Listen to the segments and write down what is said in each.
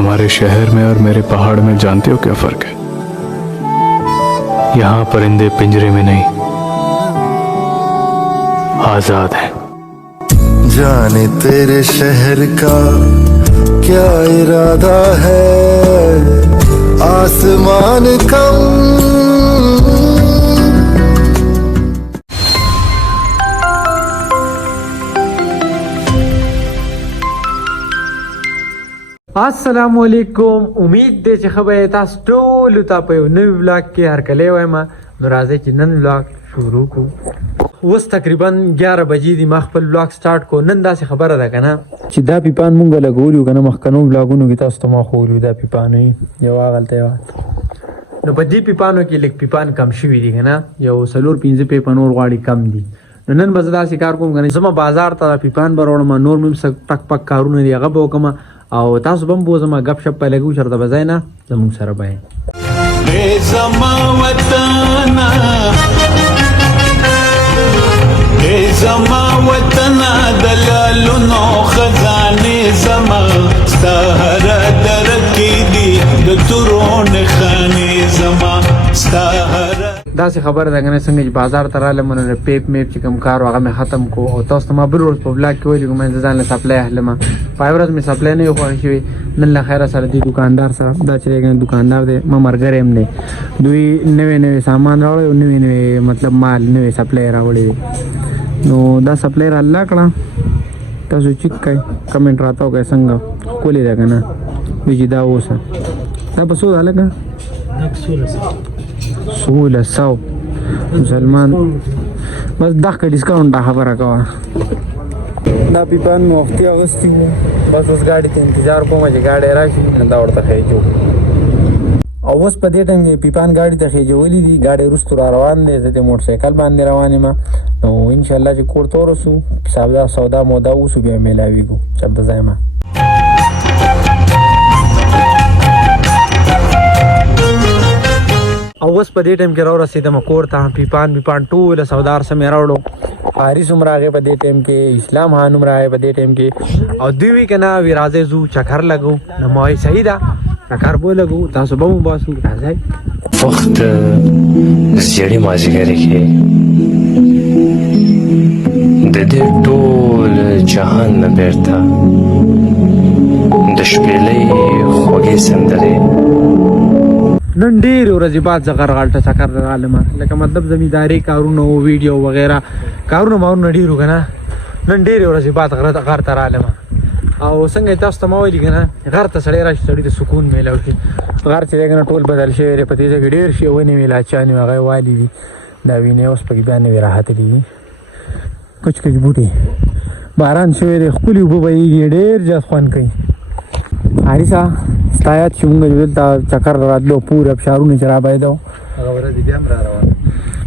तुम्हारे शहर में और मेरे पहाड़ में जानते हो क्या फर्क है? यहाँ परिंदे पिंजरे में नहीं, आजाद हैं। जाने तेरे शहर का क्या इरादा है, आसमान कम। अस्सलामुअलैकुम। उम्मीद दे چې خبره تاسو ټول ته په یو نوی ولاګ کې هرکلی وایم. نو راځئ چې نن ولاګ شروع کو. اوس تقریبا 11 بجې دي. ما خپل ولاګ سٹارټ کو. نن داسې خبره ده کنه چې دا پیپان مونږ لګولیو کنه مخکنو ولاګونو کې تاسو ته ما خولیو دا پیپان یو غلطه یو. نو په دې پیپانو کې لیک پیپان کم شوي دي کنه یو 4-5 پیپان اور غواړي کم دي. نو نن به زه داسې کار کوم کنه زما بازار ته پیپان به راوړم. نور مې ټک پک کارونه دي هغه به وکړم او تاسو به هم بوزم غپ شپ په لګو چرته به ځای نه زموږ سره به زما وطن زما وطن دلالونو خزانه زما ستاره درکې دي د تورون خانه زما ستاره. داسې خبره ده کنه څنګه چې بازار ته رالم نو پیپ میپ چې کوم کار هغه مې ختم کو او تاسو ته ما بل ورځ په بلاک کې ویل کوم ځان له سپلای اهلم پای ورځ مې سپلای نه یو خوښ شوی. نن له خیره سره دی دکاندار سره دا چې کنه دکاندار دی ما مرګر هم نه دوی نوې سامان راوړي او نوې مطلب مال نوې سپلای راوړي. نو دا سپلای را الله کړه تاسو چیک کړئ کمنټ راته وکړئ څنګه کولې ده کنه وی دا اوسه دا په څو لګا 1600 مسلمان بس دغه ډیسکاونټ خبره کوه. دا پیپان وختي اغستی بس اوس ګاډي ته انتظار کوم چې ګاډي راشي دا ورته خېجو او اوس په دې ټیم کې پیپان ګاډي ته خېجولې دي. ګاډي وروسته را روان دی زه ته موټر سایکل باندې روان یم. نو ان شاء الله چې کور ته ورسو سودا مودا وسو بیا میلاویږو چرته ځایم. او اوس په دې ټیم کې راورسېدم کور ته. پیپان ټول سودار سم راوړو. حارث هم راغی په دې ټیم کې، اسلام خان هم راغی په دې ټیم کې او دوی وی کنه وی راځي زو چکر لګو. نو مای صحیح ده چکر بو لګو تاسو به مو باسو راځي وخت زیړی مازیګری کې د دې ټول جهان نه بیرته د شپېلې خوږې سندرې نن ډېر ورځې بعد زه غرغالټه چکر رالم. لکه مطلب زمینداری کارونه او ویډیو وغیره کارونه ماونه ډېر کنه نن ډېر ورځې بعد غر ته رالم. او څنګه تاسو ته ما ویلي کنه غر ته سړی راشي سړی ته سکون میلاو شي. غر چې دی کنه ټول بدل شوی دی په دې ځای کې ډېر شي ونې وې لاچانې هغه والي دي دا وینې اوس پکې بیا نوې راحتلي دي کچ کچ بوټي باران شوی دی ښکلي اوبه بهیږي ډېر زیات خوند کوي. حارثه ستایات چې مونږ دلته چکر راتلو پوره ابشارونه چې رابایدو هغه ورځ بیا هم را روان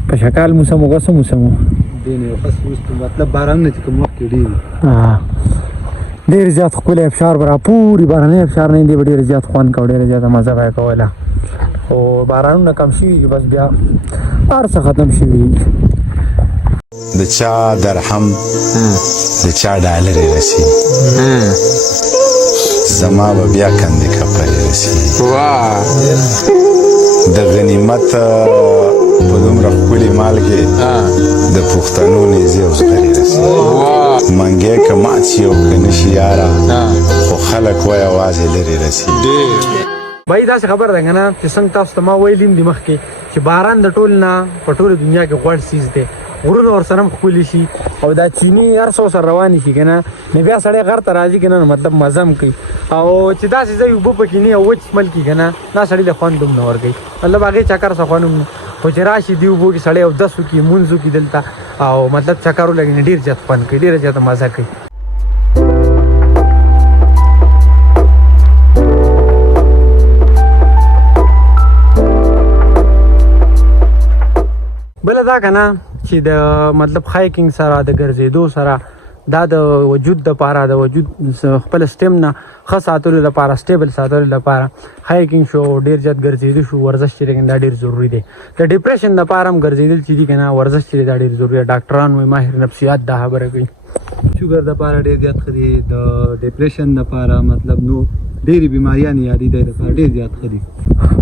په شکال موسم وغوسه موسم دی نه خاص مطلب باران نه چې کوم وخت ډېر ډېر زیات ښکلی ابشار به را پورې باراني ابشار نه دی به ډېر زیات خوند کوو ډېره زیاته مزه به یې کوله. خو بارانونه کم شوي دي بس بیا هر څه ختم شوي. د چا درهم د چا ډالر رسی زما به بیا کندې کپرې رسی د غنیمت په دومره ښکلي مال کې د پښتنو نیزې او زغرې رسی منګی که مات شي او که نه شي یاره خو خلک وایي یوازې لرې رسی. بھائی داسې خبره ده که نه چې څنګه تاسو ته ما ویلي دي مخکې چې باران د ټول نه په ټوله دنیا کې غوړ څیز دی. غرونه ورسره هم ښکلي شي او دا چیني هر څه ورسره روانې شي که نه نو بیا سړی غر ته راځي که نه نو مطلب مزه هم کوي. او چې داسې ځای اوبه پکې نه او وچ سمل کي که نه دا سړي له خوند هم نه ورکوي مطلب هغې چکر څه خوند هم نه. خو چې راشي دې اوبو کې سړی اودس وکړي مونځ وکړي دلته او مطلب چکر ولګي نو ډېر زیات خوند کوي ډېره زیاته مزه کوي. بله دا که نه چې د مطلب هایکنګ سره د ګرځېدو سره دا د وجود دپاره د وجود خپل سټیم نه ښه ساتلو لپاره سټیبل ساتلو لپاره هایکنګ شو ډېر زیات ګرځېدو شو ورزش چې دی دا ډېر ضروري دی. د ډپریشن دپاره هم ګرځېدل چې دي که نه ورزش چې دی دا ډېر ضروري دی. ډاکټران وایي ماهر نفسیات دا خبره کوي شوګر د لپاره ډېر زیات ښه دي، د ډپریشن لپاره مطلب نو ډېرې بیماریانې یادې دی لپاره ډېر زیات ښه دي.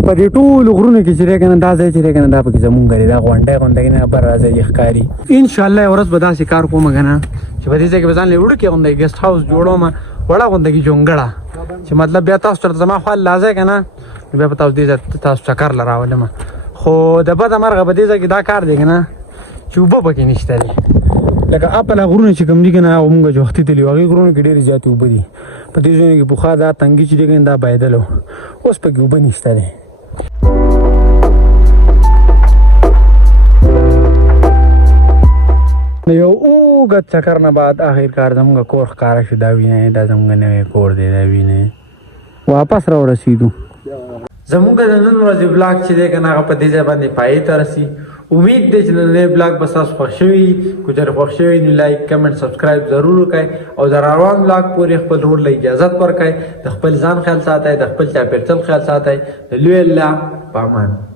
په دې ټولو غرونو کې چې دی که نه دا ځای چې دی که نه دا پکې زمونږ دی، دا غونډۍ غونډۍ نه بر راځي ښکاري. انشاءالله یوه ورځ به داسې کار کوم که نه چې په دې ځای کې به ځان له وړوکې غوندې ګیسټ هاوس جوړوم، وړه غونده کې جونګړه چې مطلب بیا تاسو سره زما خوا لازم که نه بیا به تاسو دې ځای تاسو چکر له راولم. خو د بده مرغه په دې ځای کې دا کار دی که نه چې اوبه پکې نشته دي. لکه اپله غرونه چې کوم دي که نه هغه مونږ چې وختي تلي وو هغې غرونو کې ډېرې زیاتې اوبه دي. په دې ځایونو کې پخوا دا تنګي چې دی که نه دا بایدل و، اوس پکې اوبه نشته دی. یو اوږد چکر نه بعد آخرکار زموږ کور ښکاره شو. دا وینئ دا زموږ نوی کور دی، دا وینئ. واپس را ورسېدو. زموږ د نن ورځې بلاګ چې دی که نه هغه په دې ځای باندې پای ته رسي. امید دی چې نننی بلاګ به ستاسو خوښ شوي. که چېرې خوښ شوي نو لایک کمنټ سبسکرایب ضرور وکړئ او د روان بلاګ پورې خپل رول له اجازت ورکړئ. د خپل ځان خیال ساتئ، د خپل چاپېریال خیال ساتئ. د لوی الله په امان.